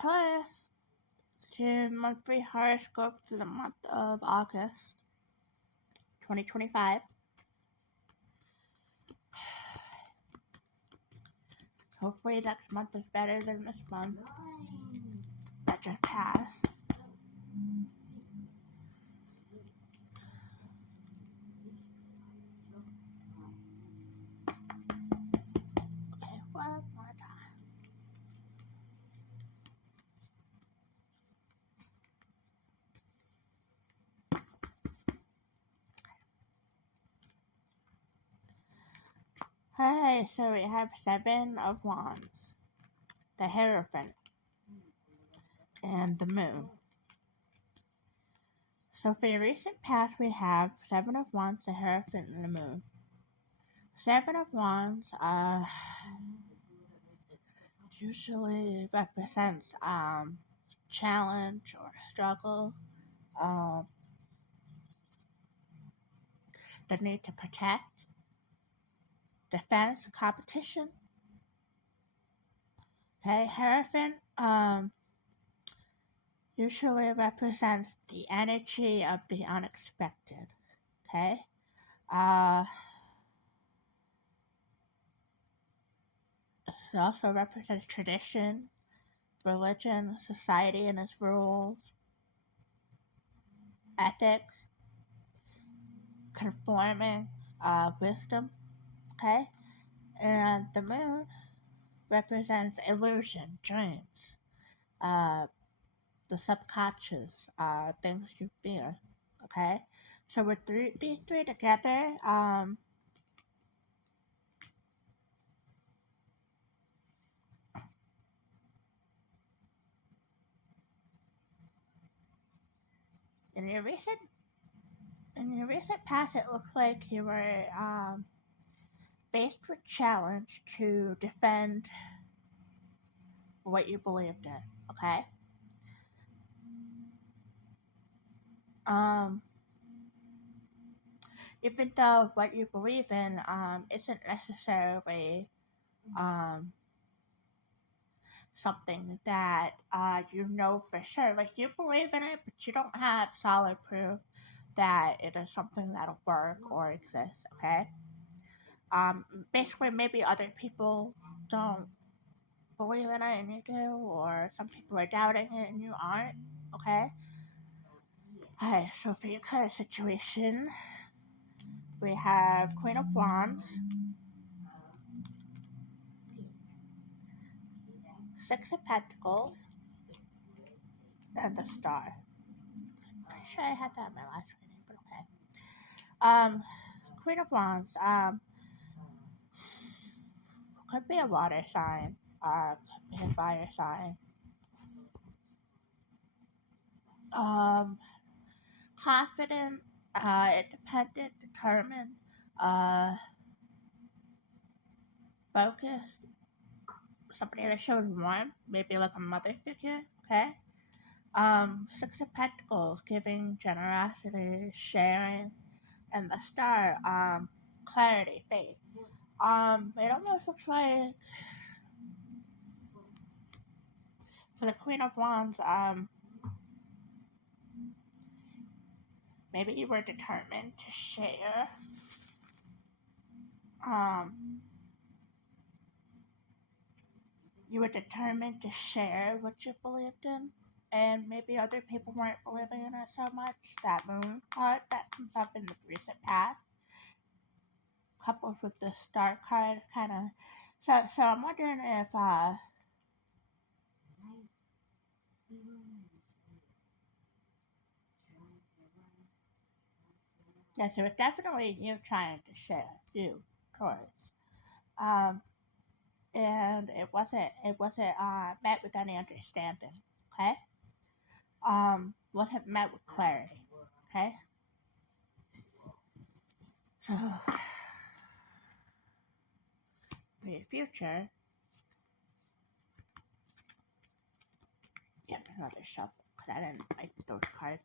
Taurus, to monthly horoscope for the month of August 2025. Hopefully next month is better than this month that just passed. Okay, one more time. Hey, so we have 7 of Wands, the Hierophant, and the Moon. So for your recent past, we have 7 of Wands, the Hierophant, and the Moon. 7 of Wands usually represents challenge or struggle, the need to protect, defense, competition. Okay, Hierophant usually represents the energy of the unexpected. Okay, it also represents tradition, religion, society and its rules, ethics, conforming, wisdom. Okay, and the Moon represents illusion, dreams, the subconscious, things you fear. Okay, so with these three together, in your recent past, it looks like you were faced with challenge to defend what you believed in. Okay, even though what you believe in isn't necessarily something that you know for sure. Like, you believe in it, but you don't have solid proof that it is something that'll work or exist. Okay. Basically, maybe other people don't believe in it and you do, or some people are doubting it and you aren't. Okay. Alright, so for your current situation, we have Queen of Wands, 6 of Pentacles, and the Star. Pretty sure I had that in my last reading, but okay. Queen of Wands, could be a water sign, could be a fire sign. Confident, independent, determined, focused, somebody that shows warmth, maybe like a mother figure. Okay. 6 of Pentacles, giving, generosity, sharing, and the Star, clarity, faith. It almost looks like for the Queen of Wands, maybe you were determined to share, what you believed in, and maybe other people weren't believing in it so much. That Moon card that comes up in the recent past, coupled with the Star card, kind of. So I'm wondering if yeah, so it's definitely you trying to share, you, Taurus. And it wasn't met with any understanding. Okay. Wasn't met with clarity. Okay. So for your future, yep, another shuffle because I didn't like those cards.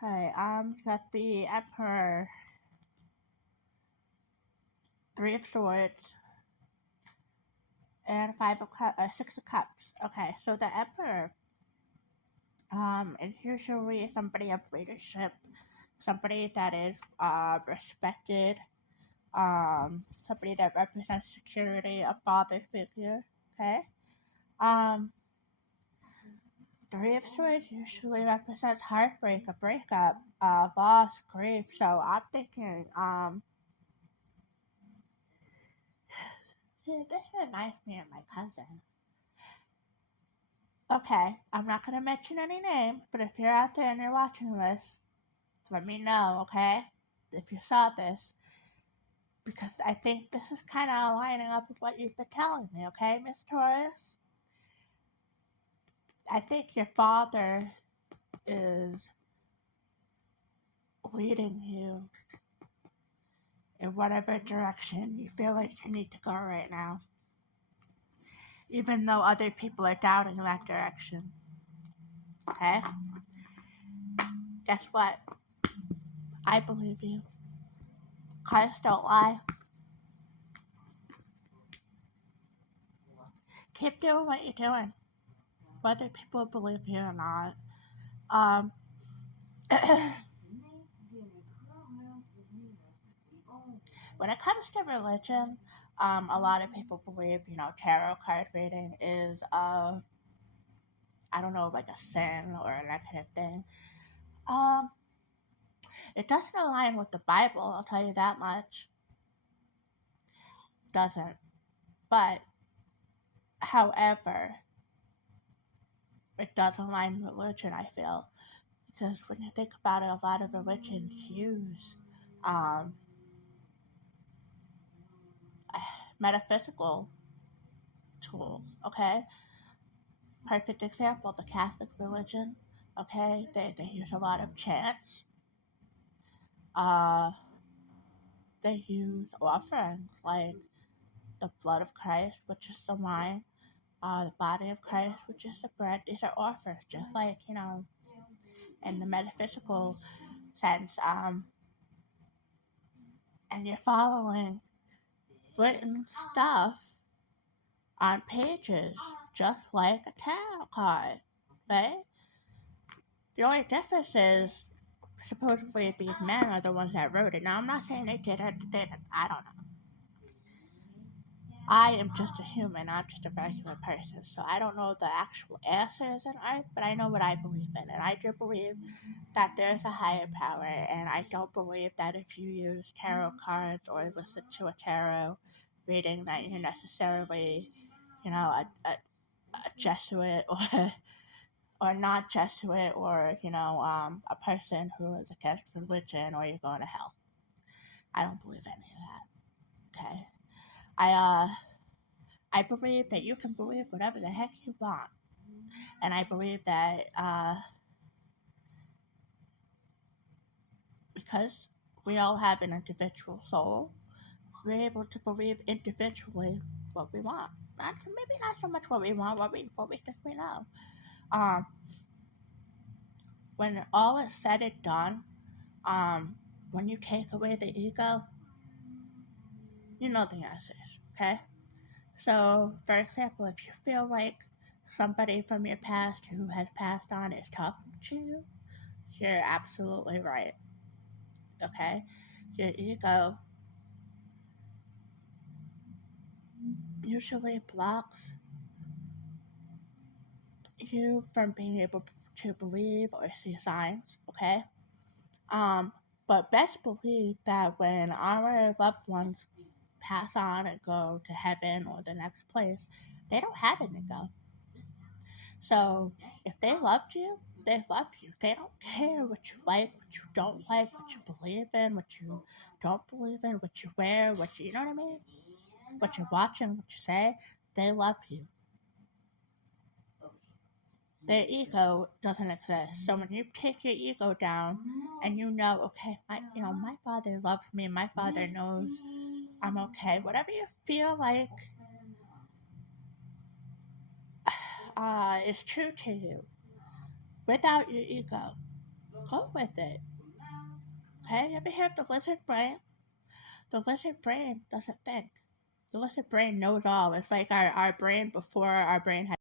Alright, got the Emperor, 3 of Swords, and Six of Cups. Okay, so the Emperor is usually somebody of leadership, somebody that is respected, somebody that represents security, a father figure. Okay. Um, Three of Swords usually represents heartbreak, a breakup, loss, grief. So I'm thinking, this reminds me of my cousin. Okay, I'm not gonna mention any names, but if you're out there and you're watching this, let me know, okay? If you saw this, because I think this is kind of lining up with what you've been telling me, okay, Miss Taurus? I think your father is leading you in whatever direction you feel like you need to go right now, even though other people are doubting that direction. Okay? Guess what? I believe you. Cards don't lie. Keep doing what you're doing, whether people believe you or not. Um, when it comes to religion, a lot of people believe, tarot card reading is, I don't know, like a sin or a negative thing. Um, it doesn't align with the Bible, I'll tell you that much. Doesn't. But, however, it does align with religion, I feel. Because when you think about it, a lot of religions use metaphysical tools, okay? Perfect example, the Catholic religion, okay? They use a lot of chants. They use offerings like the blood of Christ, which is the wine, the body of Christ, which is the bread. These are offerings, just like, in the metaphysical sense. And you're following written stuff on pages, just like a tarot card, right? The only difference is, supposedly these men are the ones that wrote it. Now, I'm not saying they did it, I don't know. I am just a human, I'm just a regular person, so I don't know the actual answers in art, but I know what I believe in, and I do believe that there's a higher power, and I don't believe that if you use tarot cards or listen to a tarot reading that you're necessarily, a Jesuit or not Jesuit or, a person who is against religion or you're going to hell. I don't believe any of that, okay? I believe that you can believe whatever the heck you want. And I believe that, because we all have an individual soul, we're able to believe individually what we want. Maybe not so much what we want, what we think we know. When all is said and done, when you take away the ego, you know the answers, okay? So, for example, if you feel like somebody from your past who has passed on is talking to you, you're absolutely right, okay? Your ego usually blocks you from being able to believe or see signs, okay? But best believe that when our loved ones pass on and go to heaven or the next place, they don't have an ego. So if they loved you, they love you. They don't care what you like, what you don't like, what you believe in, what you don't believe in, what you wear, you know what I mean? What you're watching, what you say. They love you. Their ego doesn't exist. So when you take your ego down and okay, my father loves me, my father knows I'm okay. Whatever you feel like is true to you, without your ego, go with it. Okay, you ever hear of the lizard brain? The lizard brain doesn't think. The lizard brain knows all. It's like our brain before our brain had